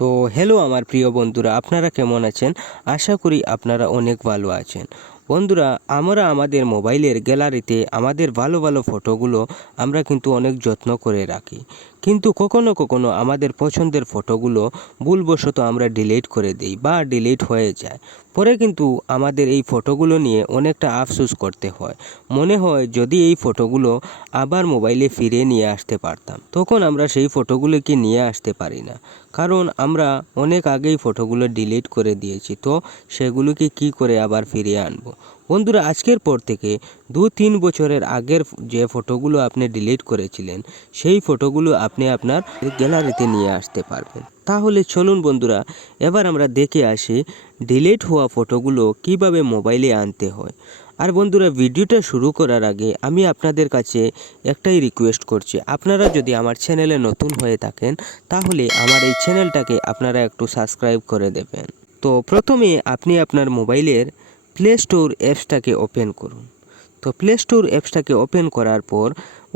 তো হ্যালো আমার প্রিয় বন্ধুরা, আপনারা কেমন আছেন? আশা করি আপনারা অনেক ভালো আছেন। বন্ধুরা, আমরা আমাদের মোবাইলের গ্যালারিতে আমাদের ভালো ভালো ফটোগুলো আমরা কিন্তু অনেক যত্ন করে রাখি, কিন্তু কখনো কখনো আমাদের পছন্দের ফটোগুলো ভুলবশত আমরা ডিলিট করে দিই বা ডিলিট হয়ে যায়। পরে কিন্তু আমাদের এই ফটোগুলো নিয়ে অনেকটা আফসোস করতে হয়। মনে হয় যদি এই ফটোগুলো আবার মোবাইলে ফিরে নিয়ে আসতে পারতাম। তখন আমরা সেই ফটোগুলোকে নিয়ে আসতে পারি না, কারণ আমরা অনেক আগেই ফটোগুলো ডিলিট করে দিয়েছি। তো সেগুলোকে কি করে আবার ফিরিয়ে আনবো? বন্ধুরা, আজকের পর থেকে 2-3 বছরের আগের যে ফটোগুলো আপনি ডিলিট করেছিলেন সেই ফটোগুলো আপনি আপনার গ্যালারিতে নিয়ে আসতে পারবেন। তাহলে চলুন বন্ধুরা, এবার আমরা দেখে আসি ডিলিট হওয়া ফটোগুলো কিভাবে মোবাইলে আনতে হয়। আর বন্ধুরা, ভিডিওটা শুরু করার আগে আমি আপনাদের কাছে একটাই রিকোয়েস্ট করছি, আপনারা যদি আমার চ্যানেলে নতুন হয়ে থাকেন তাহলে আমার এই চ্যানেলটাকে আপনারা একটু সাবস্ক্রাইব করে দেবেন। তো প্রথমে আপনি আপনার মোবাইলের প্লে স্টোর অ্যাপসটাকে ওপেন করুন। তো প্লে স্টোর অ্যাপসটাকে ওপেন করার পর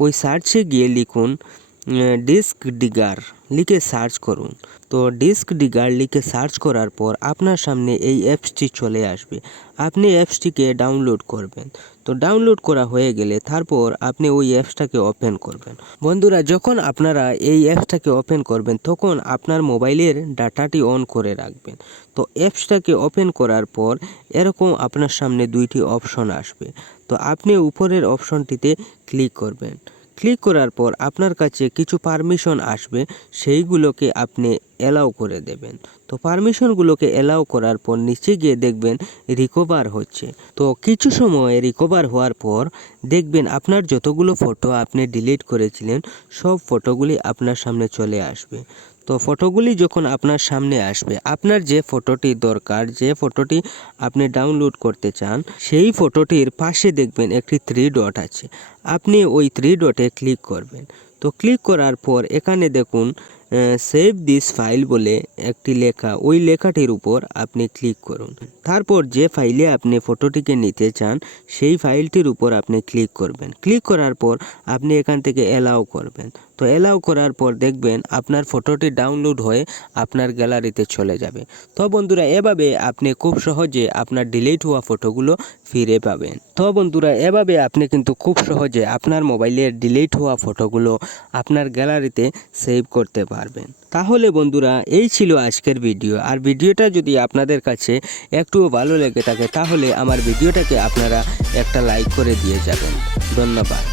ওই সার্চে গিয়ে লিখুন ডিস্ক ডিগার, লিখে সার্চ করুন। তো ডিস্ক ডিগার লিখে সার্চ করার পর আপনার সামনে এই অ্যাপসটি চলে আসবে। আপনি অ্যাপসটিকে ডাউনলোড করবেন। তো ডাউনলোড করা হয়ে গেলে তারপর আপনি ওই অ্যাপসটাকে ওপেন করবেন। বন্ধুরা, যখন আপনারা এই অ্যাপসটাকে ওপেন করবেন তখন আপনার মোবাইলের ডাটাটি অন করে রাখবেন। তো অ্যাপসটাকে ওপেন করার পর এরকম আপনার সামনে দুইটি অপশন আসবে। তো আপনি উপরের অপশনটিতে ক্লিক করবেন। ক্লিক করার পর আপনার কাছে কিছু পারমিশন আসবে, সেইগুলোকে আপনি অ্যালাউ করে দেবেন। তো পারমিশনগুলোকে অ্যালাউ করার পর নিচে গিয়ে দেখবেন রিকভার হচ্ছে। তো কিছু সময় রিকভার হওয়ার পর দেখবেন আপনার যতগুলো ফটো আপনি ডিলিট করেছিলেন সব ফটোগুলি আপনার সামনে চলে আসবে। তো ফটোগুলি যখন আপনার সামনে আসবে, আপনার যে ফটোটি দরকার, যে ফটোটি আপনি ডাউনলোড করতে চান, সেই ফটোটির পাশে দেখবেন একটি 3 ডট আছে। আপনি ওই 3 ডটে ক্লিক করবেন। তো ক্লিক করার পর এখানে দেখুন সেভ দিস ফাইল বলে একটি লেখা, ওই লেখাটির উপর আপনি ক্লিক করুন। তারপর যে ফাইলে আপনি ফটোটিকে নিতে চান সেই ফাইলটির উপর আপনি ক্লিক করবেন। ক্লিক করার পর আপনি এখান থেকে অ্যালাউ করবেন। তো অ্যালাউ করার পর দেখবেন আপনার ফটোটি ডাউনলোড হয়ে আপনার গ্যালারিতে চলে যাবে। তো বন্ধুরা, এভাবে আপনি খুব সহজে আপনার ডিলিট হওয়া ফটোগুলো ফিরে পাবেন। তো বন্ধুরা, এভাবে আপনি কিন্তু খুব সহজে আপনার মোবাইলের ডিলিট হওয়া ফটোগুলো আপনার গ্যালারিতে সেভ করতে পারবেন। তাহলে বন্ধুরা, এই ছিল আজকের ভিডিও। আর ভিডিওটা যদি আপনাদের কাছে একটুও ভালো লেগে থাকে তাহলে আমার ভিডিওটাকে আপনারা একটা লাইক করে দিয়ে যাবেন। ধন্যবাদ।